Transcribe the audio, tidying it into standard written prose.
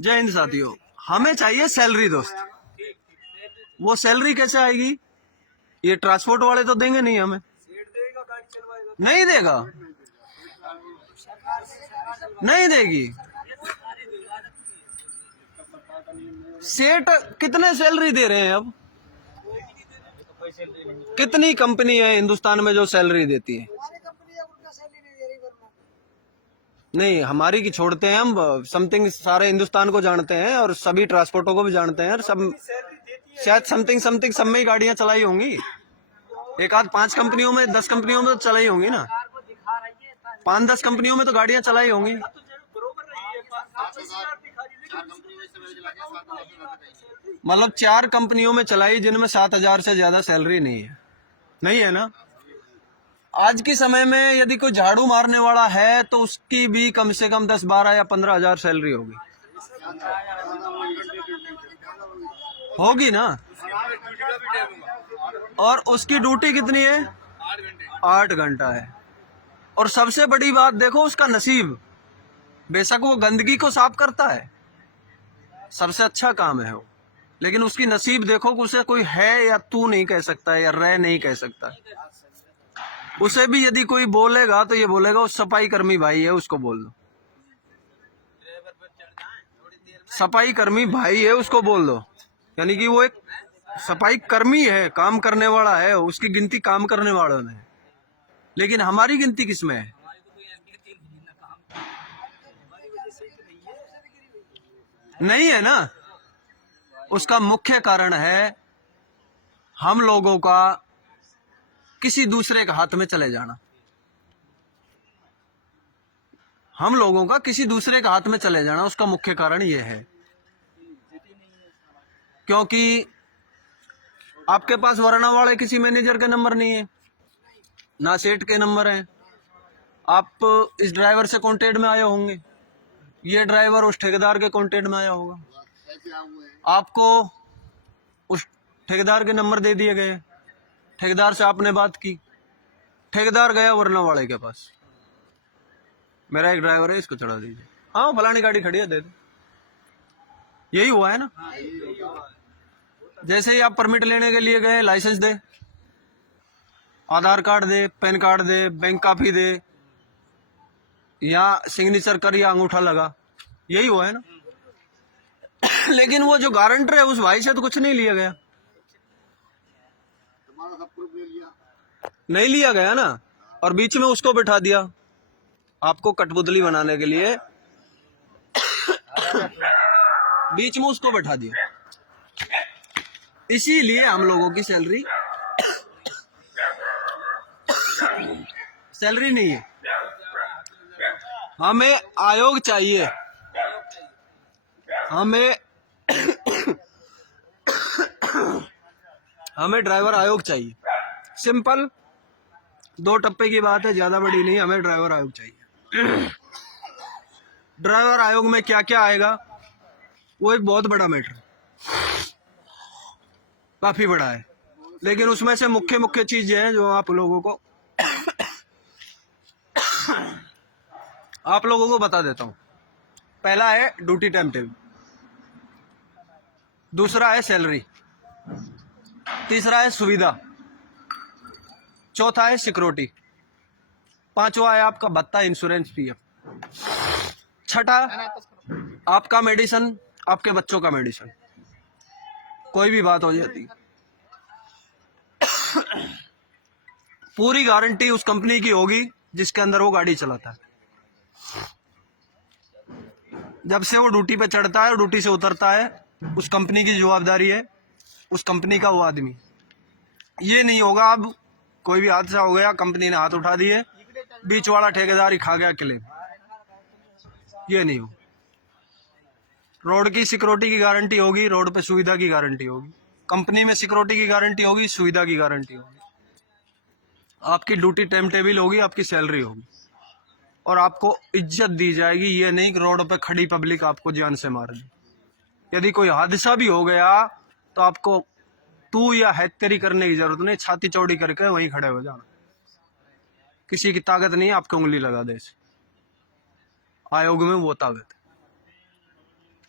जय हिंद साथियों, हमें चाहिए सैलरी दोस्त। वो सैलरी कैसे आएगी? ये ट्रांसपोर्ट वाले तो देंगे नहीं हमें। नहीं देगा, नहीं देगी। सेठ कितने सैलरी दे रहे हैं अब? कितनी कंपनी है हिंदुस्तान में जो सैलरी देती है? नहीं, हमारी की छोड़ते हैं हम। समथिंग सारे हिंदुस्तान को जानते हैं और सभी ट्रांसपोर्टों को भी जानते हैं और सब शायद समथिंग समथिंग सब में ही गाड़ियां चलाई होंगी। एक आध 5 कंपनियों में 10 कंपनियों में तो चलाई होंगी ना। 5-10 कंपनियों में तो गाड़ियां चलाई होंगी। मतलब 4 कंपनियों में चलाई जिनमें 7,000 से ज्यादा सैलरी नहीं है। नहीं है ना। आज के समय में यदि कोई झाड़ू मारने वाला है तो उसकी भी कम से कम 10, 12 या 15,000 सैलरी होगी। होगी ना। और उसकी ड्यूटी कितनी है? 8 घंटा है। और सबसे बड़ी बात देखो, उसका नसीब। बेशक वो गंदगी को साफ करता है, सबसे अच्छा काम है वो, लेकिन उसकी नसीब देखो कि उसे कोई है या तू नहीं कह सकता है या रह नहीं कह सकता। उसे भी यदि कोई बोलेगा तो ये बोलेगा वो सफाई कर्मी भाई है, उसको बोल दो। सफाई कर्मी भाई है, उसको बोल दो। यानी कि वो एक सफाई कर्मी है, काम करने वाला है, उसकी गिनती काम करने वालों में है। लेकिन हमारी गिनती किसमें है? नहीं है ना। उसका मुख्य कारण है हम लोगों का किसी दूसरे के हाथ में चले जाना। हम लोगों का किसी दूसरे के हाथ में चले जाना, उसका मुख्य कारण यह है। क्योंकि आपके पास वरना वाले किसी मैनेजर के नंबर नहीं है, ना सेठ के नंबर है। आप इस ड्राइवर से कांटेक्ट में आए होंगे, ये ड्राइवर उस ठेकेदार के कांटेक्ट में आया होगा, आपको उस ठेकेदार के नंबर दे दिए गए, ठेकेदार से आपने बात की, ठेकेदार गया वरना वाले के पास, मेरा एक ड्राइवर है, इसको चढ़ा दीजिए। हाँ, फलानी गाड़ी खड़ी है, दे दो। यही हुआ है ना। जैसे ही आप परमिट लेने के लिए गए, लाइसेंस दे, आधार कार्ड दे, पैन कार्ड दे, बैंक कॉपी दे, या सिग्नेचर कर या अंगूठा लगा, यही हुआ है ना। लेकिन वो जो गारंटर है उस भाई से तो कुछ नहीं लिया गया। नहीं लिया गया ना। और बीच में उसको बिठा दिया आपको कठपुतली बनाने के लिए। बीच में उसको बैठा दिया। इसीलिए हम लोगों की सैलरी नहीं है। हमें आयोग चाहिए, हमें हमें ड्राइवर आयोग चाहिए। सिंपल 2 टप्पे की बात है, ज्यादा बड़ी नहीं। हमें ड्राइवर आयोग चाहिए। ड्राइवर आयोग में क्या क्या आएगा वो एक बहुत बड़ा मैटर है, काफी बड़ा है। लेकिन उसमें से मुख्य मुख्य चीजें हैं जो आप लोगों को बता देता हूं। पहला है ड्यूटी टाइम टेबल, दूसरा है सैलरी, तीसरा है सुविधा, चौथा है सिक्योरिटी, पांचवा है आपका भत्ता, इंश्योरेंस, पीएफ, छठा आपका मेडिसिन, आपके बच्चों का मेडिसिन, कोई भी बात हो जाती पूरी गारंटी उस कंपनी की होगी जिसके अंदर वो गाड़ी चलाता है। जब से वो ड्यूटी पे चढ़ता है और ड्यूटी से उतरता है, उस कंपनी की जवाबदारी है, उस कंपनी का वो आदमी। ये नहीं होगा अब कोई भी हादसा हो गया, कंपनी ने हाथ उठा दिए, बीच वाला ठेकेदार ही खा गया क्लेम। ये नहीं हो। रोड की सिक्योरिटी की गारंटी होगी, रोड पे सुविधा की गारंटी होगी, कंपनी में सिक्योरिटी की गारंटी होगी, सुविधा की गारंटी होगी, आपकी ड्यूटी टाइम टेबल होगी, आपकी सैलरी होगी, और आपको इज्जत दी जाएगी। ये नहीं कि रोड पे खड़ी पब्लिक आपको जान से मार दे। यदि कोई हादसा भी हो गया तो आपको तू या हैत्तेरी करने की जरूरत नहीं, छाती चौड़ी करके वहीं खड़े हो जाना। किसी की ताकत नहीं आपको उंगली लगा दे। आयोग में वो ताकत है।